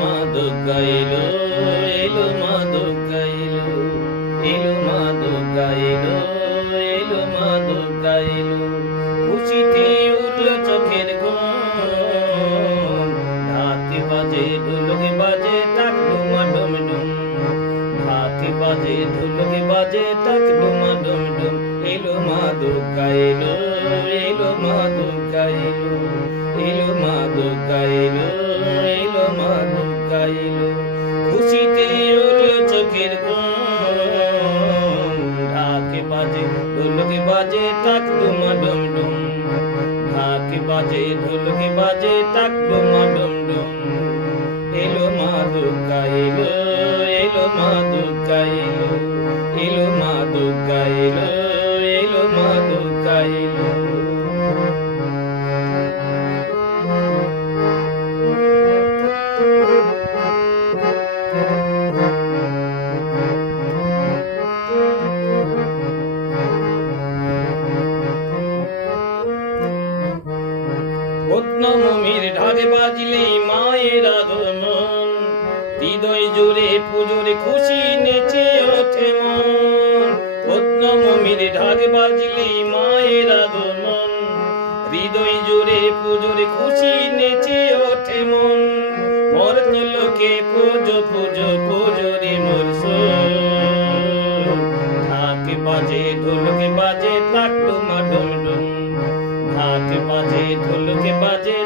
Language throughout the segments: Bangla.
মাদুকাইলো এলো মাদুকাইলো এলো মাদুকাইলো এলো মাদুকাইলো খুশিতে উঠল চোখের ঘুম, রাতে বাজে ঢোলকে বাজে তাক ডুমা ডুম। ডুম রাতে বাজে ঢোলকে বাজে তাক ডুমা ডুম। ডুম এলো মাদুকাইলো এলো মাদুকাইলো এলো মাদুকাইলো ঢোলকে বাজে টাক মা ডুম ডুম। এলো মা দুর্গা এলো এলো মা ঢাকে বাজলেই মায়ের আগমন। হৃদয় জুড়ে পুজোর খুশি নেচে ওঠে মন। পদ্মভূমির ঢাকে বাজলেই মায়ের আগমন। হৃদয় জুড়ে পুজোর খুশি নেচে ওঠে মন। মোর লোকে পুজো পুজো, পুজোরে মোর সোন। ঢাকে বাজে, ঢোলকে বাজে তাক ডুম ডুম ঢাকে বাজে, ঢোলকে বাজে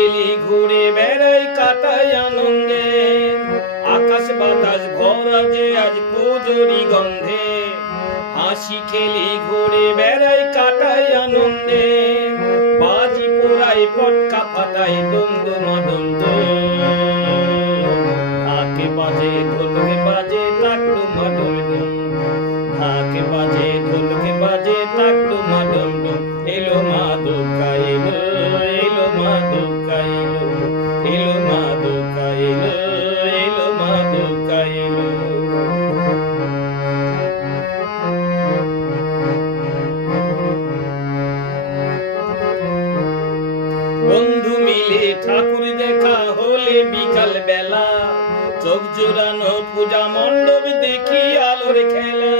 হাসি ঘুরে বেড়াই কাটাই আনন্দে। আকাশ বাতাস ভরা যে আজ পুজোরি গন্ধে। হাসি খেলি ঘুরে বেড়াই কাটাই আনন্দে। বাজি পোড়াই পটকা ফাটাই দমদমা দমদম। ঢাকে বাজে ঢোলকে বাজে তাক ডুমা ডুম ডুম বাজে ঢোলকে বন্ধু মিলে ঠাকুর দেখা হলে বিকাল চোখ জোড়ানো পূজা মণ্ডপ দেখি আলোর খেলা।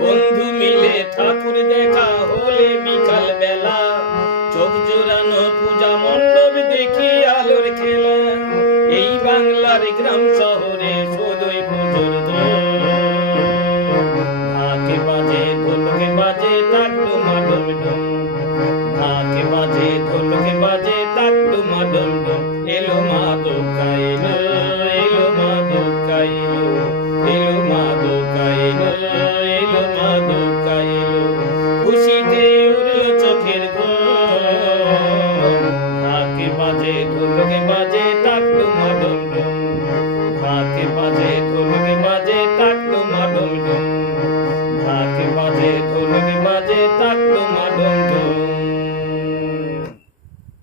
বন্ধু মিলে ঠাকুর দেখা গ্রাম শহরে শুধুই পুজোর